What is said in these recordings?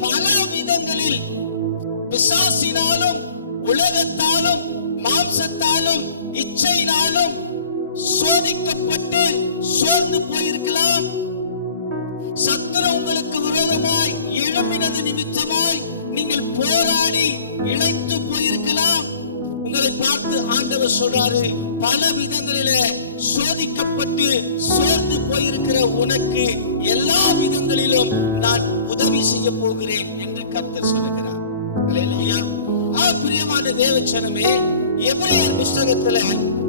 பல விதங்களில் உலகத்தாலும் மாம்சத்தாலும் இச்சையினாலும் சோதிக்கப்பட்டு போயிருக்கலாம். சத்துரு உங்களுக்கு விரோதமாய் எழுப்பினது நிமித்தமாய் நீங்கள் போராடி இழைத்து போயிருக்கலாம். உங்களை பார்த்து ஆண்டவர் சொல்றாரு பல விதங்களில சோதிக்கப்பட்டு சோர்ந்து போயிருக்கிற உனக்கு எல்லா விதங்களிலும் நான் உதவி செய்ய போகிறேன் என்று கத்தர் சொல்லுகிறார். பிரியமான தேவச்சனமே எபிரேயர் புஸ்தகத்துல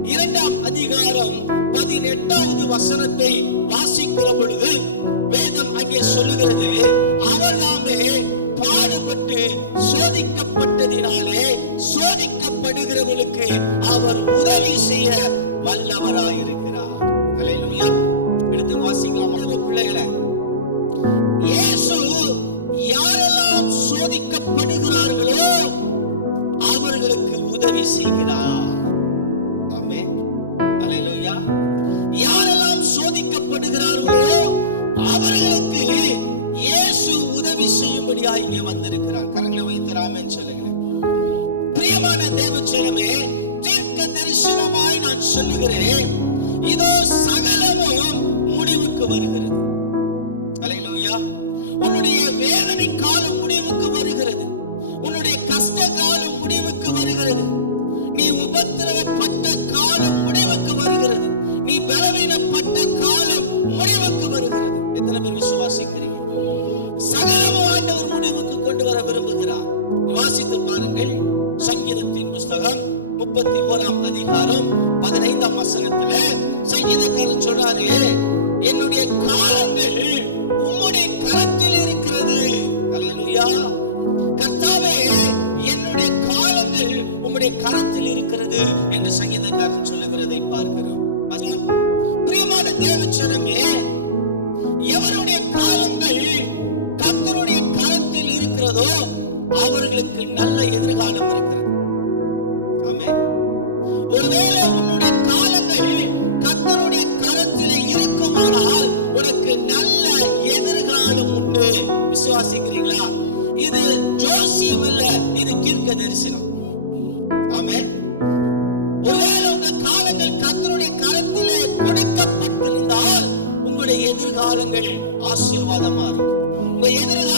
இரண்டாம் அதிகாரம் பதினெட்டாவது வசனத்தை வாசிக்கிற பொழுது வேதம் அங்கே சொல்லுகிறது அவர்தாமே பாடுபட்டு சோதிக்கப்பட்டதினாலே சோதிக்கப்படுகிறவர்களுக்கு அவர் உதவி செய்ய وَلَّمَ رَا يُرِكْ தரிசனம் ஆமே ஒருவேளை உங்க காலங்கள் கத்தருடைய கரத்திலே கொடுக்கப்பட்டிருந்தால் உங்களுடைய எதிர்காலங்கள் ஆசீர்வாதமா இருக்கும். உங்க எதிர்கால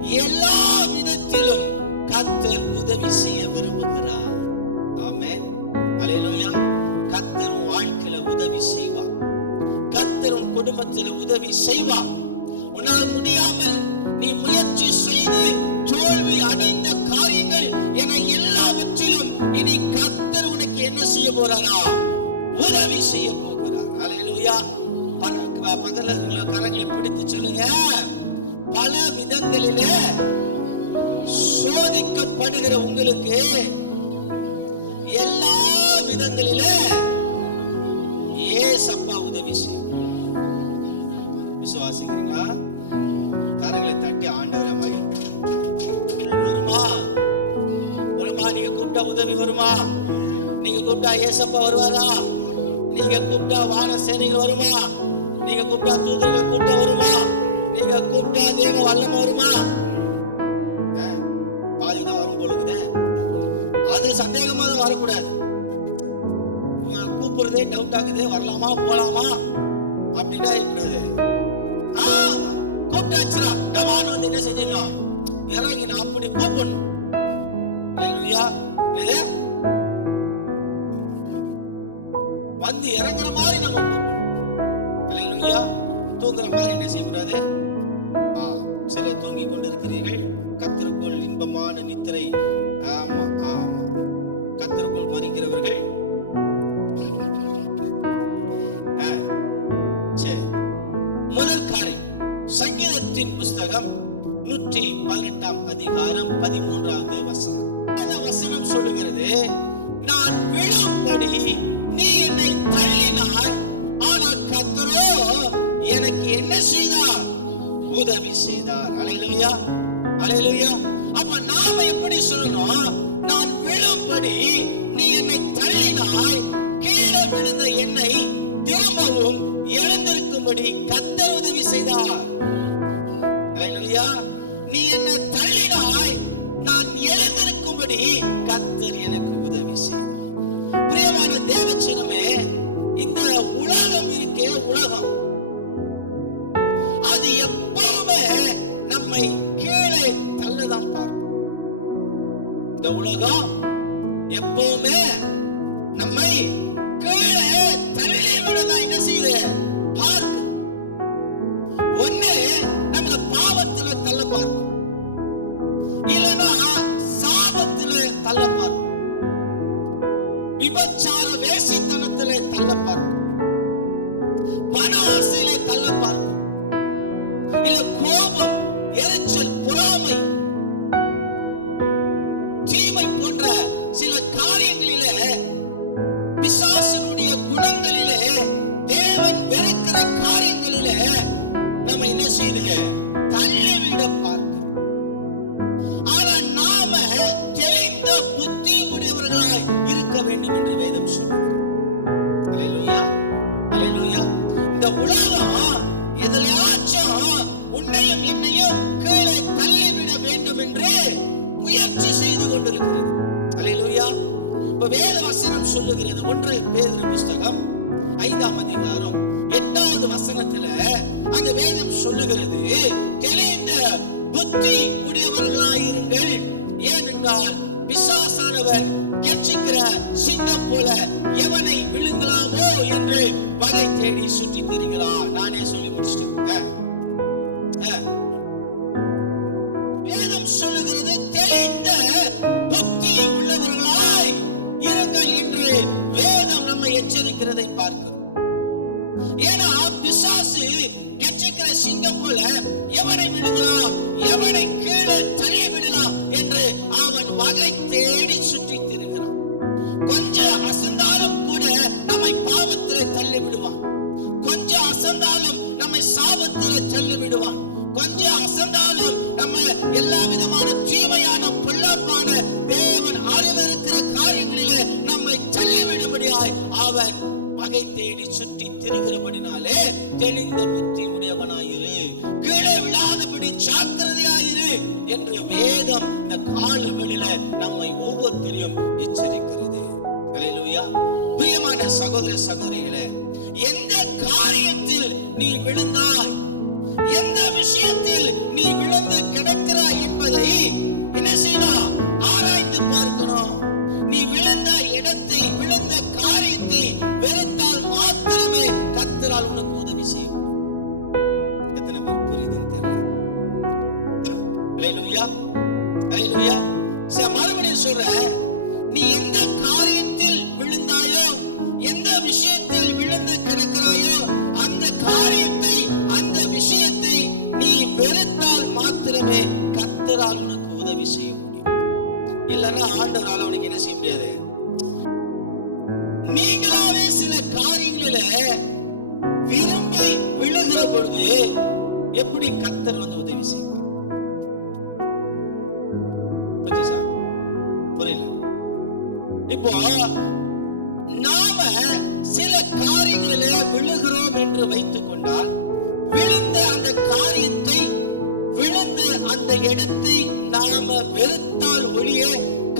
எல்லா விதத்திலும் கத்தர் உதவி செய்ய விரும்புகிறார். ஆமென். ஹalleluya. கர்த்தர் வாழ்க்கையில உதவி செய்வார். கத்தரும் குடும்பத்தில் உதவி செய்வார். ஏசப்பா வருவாரா? நீங்க கூப்பிட்டா வான சேனைகள் வருமா? நீங்க கூப்பிட்டா தூதர்கள் கூட்டம் வருமா? நீங்க கூப்பிட்டா தேவ வல்லம் வருமா? பாதி பாதிதான் வரும் பொழுது அது சந்தேகமா வரக்கூடாது. கூப்பிடுறதே டவுட் ஆகுது வரலாமா? போலாமா? அப்படின்னா இருக்கக்கூடாது கூப்பிட்டாச்சுடா. டவான்னு வந்து என்ன செஞ்சிடணும் இறங்கி நான் அப்படி கூப்பிடணும். சங்கீதத்தின் புஸ்தகம் நூற்றி பதினெட்டாம் அதிகாரம் பதிமூன்றாவது வசனம். வசனம் சொல்லுகிறது நான் விழும்படி நீ என்னை தள்ளினாய் ஆனால் கத்தரோ எனக்கு என்ன செய்தார்? உதவி செய்தார். அலையிலுயா அலையிலுயா அப்ப நாம எப்படி சொல்லணும்? நான் விழும்படி நீ என்னை தள்ளினாய். கீழே விழுந்த என்னை திரும்பவும் எழுந்திருக்கும்படி கத்த உதவி செய்தார். நம்மை கீழே தள்ளி விடதான் என்ன செய்யுது? என்னையும் கீழே தள்ளிவிட வேண்டும் என்று முயற்சி செய்து கொண்டிருக்கிறது. அல்லேலூயா இப்ப வேத வசனம் சொல்லுகிறது. ஒன்று பேதுரு புஸ்தகம் ஐந்தாம் அதிகாரம் எட்டாவது வசனத்துல அந்த வேதம் சொல்லுகிறது. தெளிந்த புத்தி உடையவர்களாயிருங்கள். ஏனென்றால் பிசாசானவர் கெச்சிக்கிற சிங்கம் போல எவனை விழுங்கலாமோ என்று வகை தேடி சுற்றி திரிகிறான்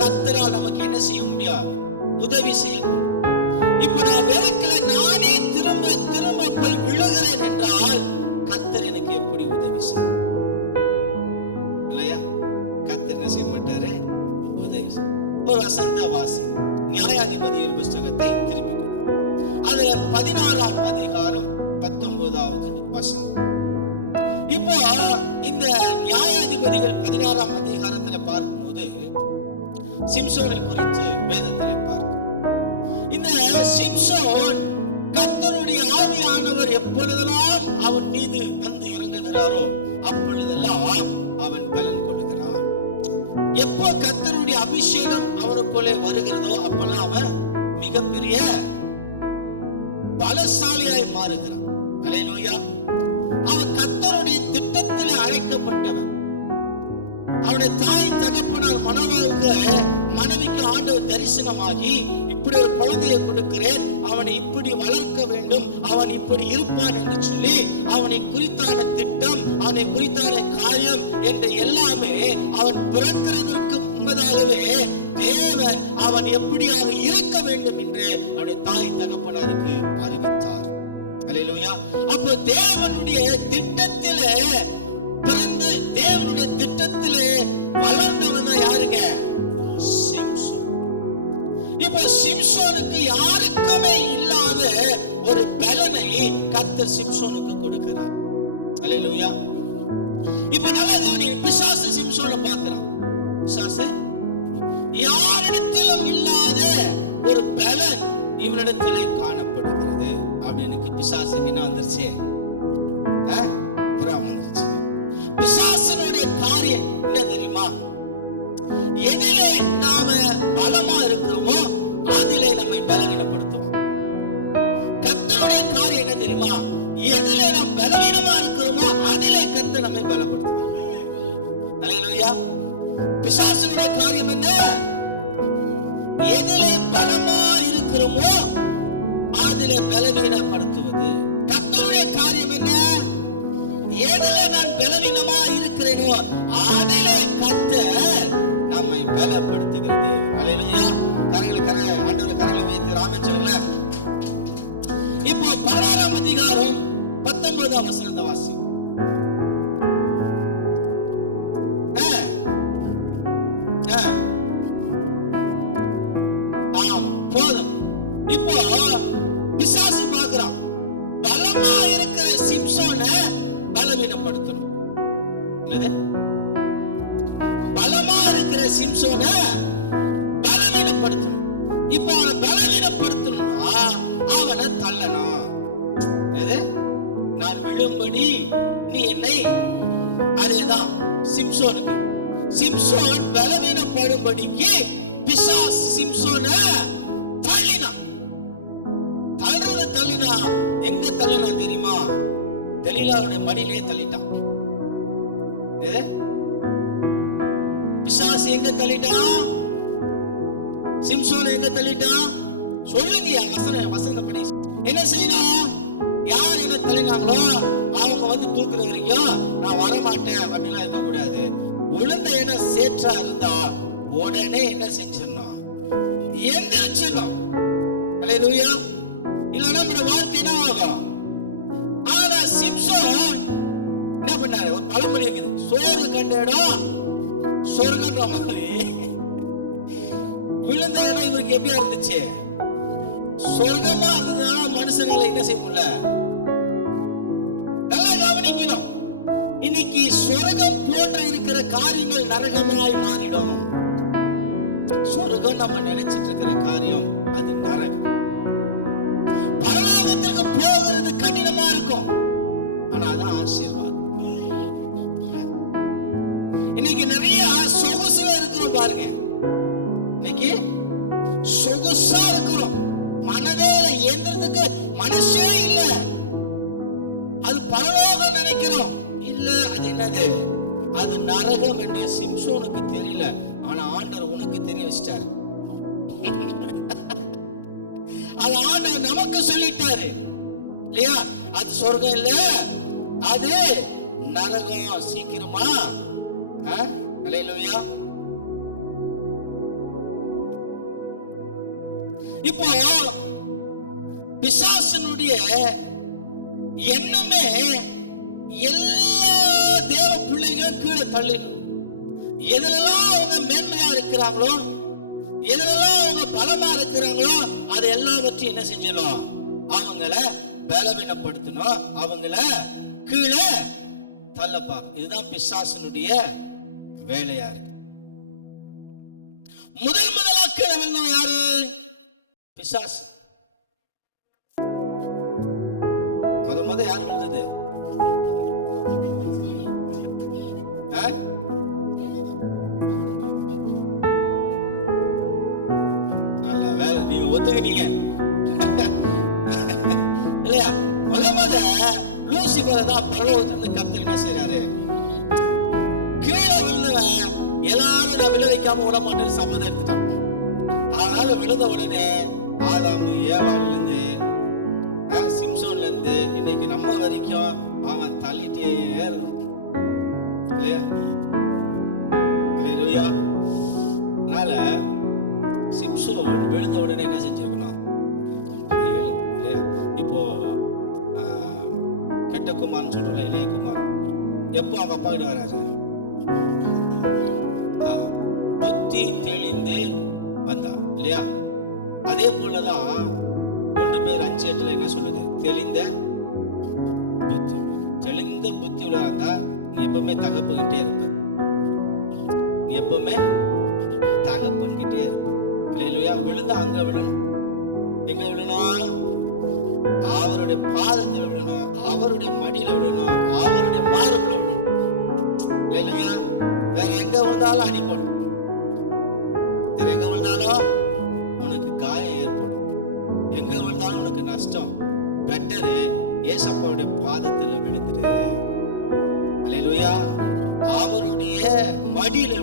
கத்தரால் நமக்கு என்ன செய்ய முடியாது உதவி செய்ய முடியும். இப்ப நான் வெறுக்கல நானே அவன் திட்டத்தில் அழைக்கப்பட்டவன் அவனுடைய தாய் மனவாவுக்கு மனைவிக்கு ஆண்டவர் தரிசனமாகி இப்படி ஒரு குழந்தையை கொடுக்கிறேன். அவனை இப்படி வளர்க்க வேண்டும். அவன் இப்படி இருப்பான் என்று சொல்லி அவனை குறித்தான திட்டம் அவனை குறித்தான காரியம் என்று எல்லாமே அவன் பிறக்கிறதற்கு முன்பதாகவே தேவன் அவன் எப்படியாக இருக்க வேண்டும் என்று அவனுடைய தாய் தகப்பனாருக்கு அறிவித்தார் அப்போ தேவனுடைய திட்டத்தில பிறந்து தேவனுடைய திட்டத்தில வளர்ந்தவன் யாருங்க? இப்ப சிம்சோனுக்கு யாருக்குமே இல்லாத ஒரு பலனை கர்த்தர் சிம்சோனுக்கு கொடுக்கிறார். அலையிலுயா இப்ப நல்லா கவனி பிசாசு சிம்சோனை பாக்குறான் பிசாசு யாரிடத்திலும் இல்லாத ஒரு பலன் இவனிடத்திலே காணப்படுகிறது. பிசாசு என்ன வந்துருச்சு. பதினாறாம் அதிகாரம் பத்தொன்பதாம் வசனத்தை வாசி பிசாசு எங்க தள்ளிட்டான் சிம்சோன் எங்க தள்ளிட்டான் சொல்லுங்க வசன வசன வசனப்படி என்ன செய்யணும் யார் என்ன தள்ளினாங்களோ அவங்க வந்து தூக்குற வரைக்கும் நான் வரமாட்டேன் அப்படிலாம் இருக்க கூடாது உளுந்த என்ன சேற்றா இருந்தா உடனே என்ன செஞ்சிடணும்? எந்திரிச்சிடும் அலையா இல்லைன்னா நம்மளோட வாழ்க்கை என்ன ஆகும்? ஆனா சிம்சோன் என்ன பண்ணாரு? ஒரு பழமொழி இருக்குது. சோறு கண்ட இடம் சொர்க்கன்ற மாதிரி விழுந்த இடம் இவருக்கு எப்படியா இருந்துச்சு? சொர்க்கமா இருந்ததுனால மனுஷங்களை என்ன செய்ய முடியல? நல்லா கவனிக்கணும். இன்னைக்கு சொர்க்கம் போன்ற இருக்கிற காரியங்கள் நரகமாய் மாறிடும். சொர்க்கம் நம்ம நினைச்சிட்டு இருக்கிற காரியம் அது நரகம். பரலோகத்திற்கு போகிறது கடினமா இருக்கும். ஆனா அதான் ஆசீர்வாதம் பாருங்க. இன்னைக்கு சொகுசா இருக்கிறோம். மனதே இயந்திரத்துக்கு மனசே இல்ல. அது பரலோகம் நினைக்கிறோம். இல்ல அது என்னது? அது நரகம் என்று சிம்சோனுக்கு தெரியல. ஆனா ஆண்டவர் உனக்கு தெரிய வச்சிட்டாரு. அது ஆண்டவர் நமக்கு சொல்லிட்டாரு. இல்லையா? அது சொர்க்கம் இல்ல. அது நரகம். சீக்கிரமா. இல்லையா இப்போ பிசாசனுடைய எண்ணமே எல்லா தேவ பிள்ளைகளும் கீழே தள்ளிடும். எதுலெல்லாம் அவங்க மேன்மையா இருக்கிறாங்களோ எதுலெல்லாம் அவங்க பலமா இருக்கிறாங்களோ அது எல்லாவற்றையும் என்ன செஞ்சிடும் அவங்கள பலவீனப்படுத்தணும். அவங்கள கீழே தள்ளப்பா. இதுதான் பிசாசனுடைய வேலையா இருக்கு. முதல் முதலா கீழே யாரு? பிசாசு. முத முத யார் விழுந்தது? நீங்க ஒத்துக்கிட்டீங்க. இல்லையா? முத முத லூசிபரை தான் பரலோகத்திலிருந்து கர்த்தர் என்ன செய்யறாரு கீழே விழுந்தவன் எல்லாரும் நான் விழ வைக்காம விட மாட்டேன்னு சம்மதம் எடுத்துட்டான். அதனால விழுந்த உடனே yeah, எங்க வந்தாலும் அடிப்படும் எங்க வந்தாலும் உனக்கு காயம் ஏற்படும் எங்க வந்தாலும் உனக்கு நஷ்டம் பெட்டரு ஏசப்பாவுடைய பாதத்துல விழுந்துரு அல்லேலூயா அவருடைய மடியில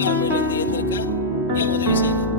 y vamos a.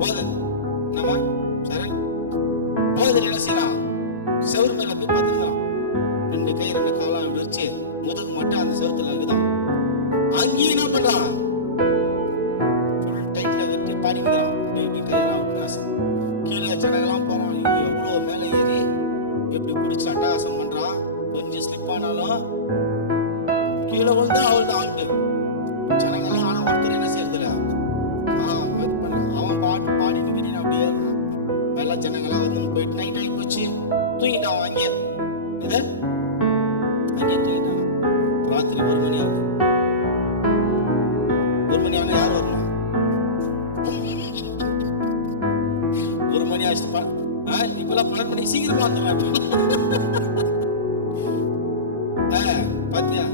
போதை ஆ, பாத்தியா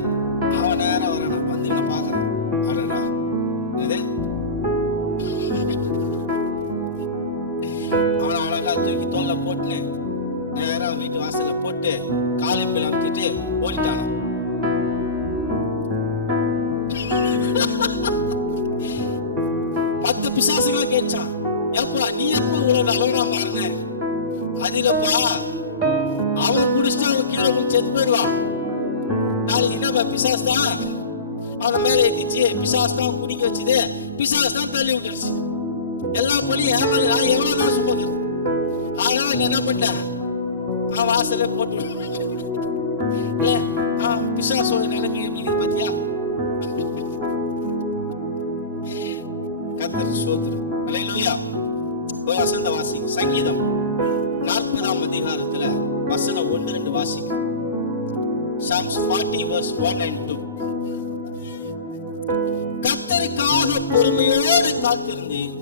பிசாஸ் தான் குடிக்க வச்சுது. பிசாஸ் தான் தள்ளி விட்டுருச்சு. எல்லா பழியும் ஏமாறி நான் எவ்வளவு தான் சுமக்கு அதனால என்ன பண்ணேன் நான் வாசல்ல போட்டு விட்டேன். இல்ல ஆ பிசாசோட நிலைமை எப்படி பாத்தியா? கத்தர் சோதரம் அல்லேலூயா வசந்த வாசி சங்கீதம் நாற்பதாம் அதிகாரத்துல வசனம் ஒன்று ரெண்டு வாசிக்கும் Psalms 40 verse 1 and 2 காத்திருந்தேன்.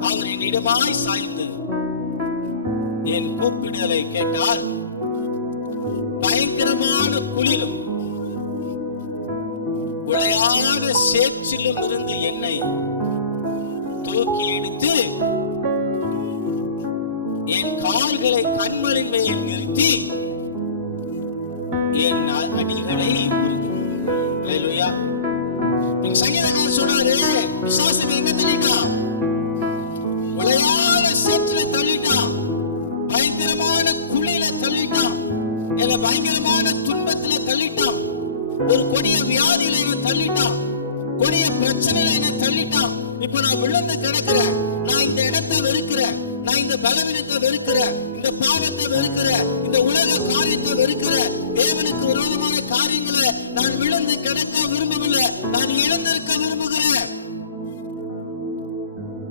அவர் என்னிடமாய் சாய்ந்து என் கூப்பிடுதலை கேட்டார். பயங்கரமான குளிரும் உளையான சேற்றிலும் இருந்து என்னை தூக்கி எடுத்து என் கால்களை கண்மலின் மேல் நிறுத்தி என் அடிகளை சங்கீதக்காரர் சொன்னாரு விசுவாசம் எங்க தள்ளிட்டான் உளையான சேற்றுல தள்ளிட்டான். பயங்கரமான குழியில தள்ளிட்டான். என்ன பயங்கரமான துன்பத்துல தள்ளிட்டான். ஒரு கொடிய வியாதியில என்ன தள்ளிட்டான். கொடிய பிரச்சனையில என்ன தள்ளிட்டான். இப்ப நான் விழுந்து கிடக்கிறேன். நான் இந்த இடத்தை வெறுக்கிறேன். நான் இந்த பலவீனத்தை வெறுக்கிறேன். இந்த பாவத்தை வெறுக்கிறேன். இந்த உலக காரியத்தை வெறுக்கிறேன். தேவனுக்கு விரோதமான காரியங்களை நான் விழுந்து கிடக்க விரும்பவில்லை. நான் எழுந்திருக்க விரும்புகிறேன்.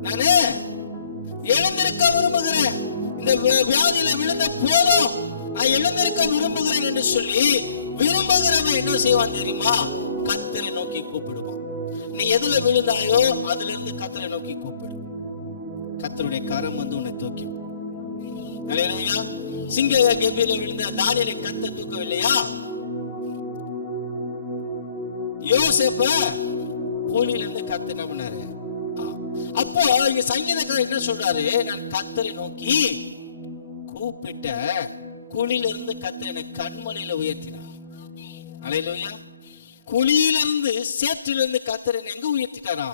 நானே எழுந்திருக்க விரும்புகிறேன். இந்த வியாதியில விழுந்த போதும் நான் எழுந்திருக்க விரும்புகிறேன் என்று சொல்லி விரும்புகிறவன் என்ன செய்வான் தெரியுமா? கத்தரை நோக்கி கூப்பிடுவான். நீ எதுல விழுந்தாயோ அதுல இருந்து கத்தரை நோக்கி கூப்பிடு. கத்தருடைய கரம் வந்து உன்னை தூக்கி சிங்க கெபியில விழுந்த தானியலை கத்த தூக்கவில்லையா? யோசேப்ப பூலியில இருந்து கத்த பண்ணாரு? அப்போ இங்க சங்கீதக்காரர் என்ன சொல்றாரு? நான் கத்தரை நோக்கி கூப்பிட்ட குழியில இருந்து கத்தர் என்னை கண்மலையில உயர்த்தினார். அலையிலோயா. குழியில இருந்து சேற்றில இருந்து கத்தர் என்னை எங்க உயர்த்திட்டாரா?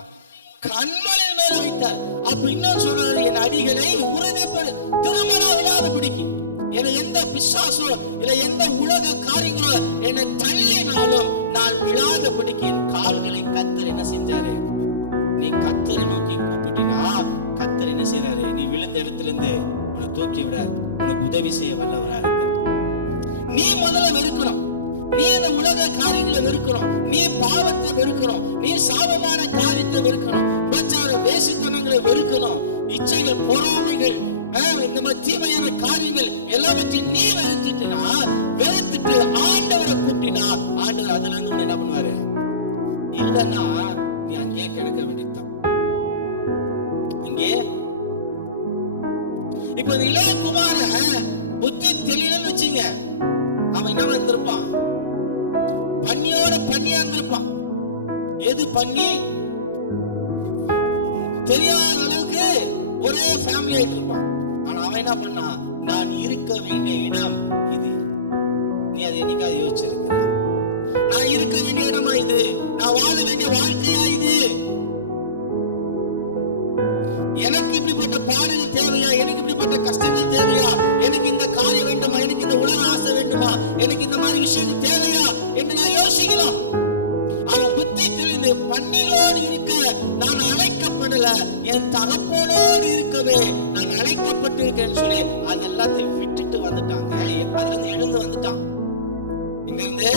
கண்மலையில் மேல வைத்தார் அப்ப இன்னும் சொல்றாரு என் அடிகளை உறுதிப்படு திருமணம் இல்லாதபடிக்கு என்னை எந்த பிசாசோ இல்ல எந்த உலக காரியங்களோ என்னை தள்ளினாலும் நான் விழாதபடிக்கு என் கால்களை கத்தர் என்ன செஞ்சாரு? நீ கத்தரை நோக்கி கூப்பிட்டினா கத்தர் என்ன செய்யறாரு நீ விழுந்த இடத்துல இருந்து உன்னை தூக்கி விட உனக்கு உதவி செய்ய வல்லவரா இருக்கு நீ முதல்ல வெறுக்கிறோம் நீ இந்த உலக காரியங்களை வெறுக்கிறோம் நீ பாவத்தை வெறுக்கிறோம் நீ சாபமான காரியத்தை வெறுக்கணும் பிரச்சார வேசித்தனங்களை வெறுக்கணும் இச்சைகள் பொறாமைகள் இந்த மாதிரி தீமையான காரியங்கள் எல்லாவற்றையும் நீ வெறுத்துட்டா வெறுத்துட்டு அது பண்ணிலோடு இருக்க. நான் அழைக்கப்படல. என் தகப்பனோடு இருக்கவே. நான் அழைக்கப்பட்டிருக்கேன்னு சொல்லி அது எல்லாத்தையும் விட்டுட்டு வந்துட்டாங்க. அதுல எழுந்து வந்துட்டான் இங்க இருந்து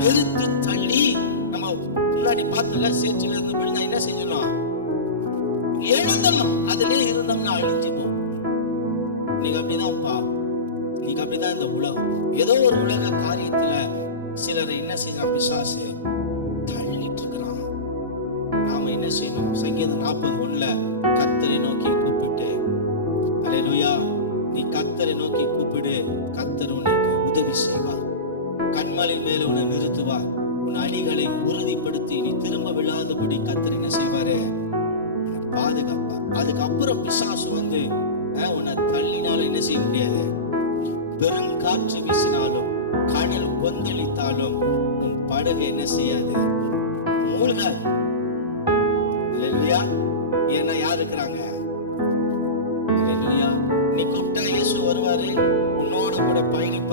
வெறுத்து தள்ளி நம்ம முன்னாடி பார்த்தல சேற்றில இருந்தபடி என்ன செஞ்சிடலாம் எழுந்தணும் அதுலயே இருந்தோம்னா அழிஞ்சு போகும். இன்னைக்கு அப்படிதான்ப்பா. இன்னைக்கு அப்படிதான் இந்த உலகம். ஏதோ ஒரு உலக காரியத்துல சிலரை என்ன செய்யலாம் பிசாசு தள்ளிட்டு இருக்கிறான். நாம என்ன செய்யணும்? சங்கீதம் நாற்பது ஒண்ணுல இருக்கிறாங்க. நீ கூப்பிட்டா இயேசு வருவாரு. உன்னோட கூட பயணித்து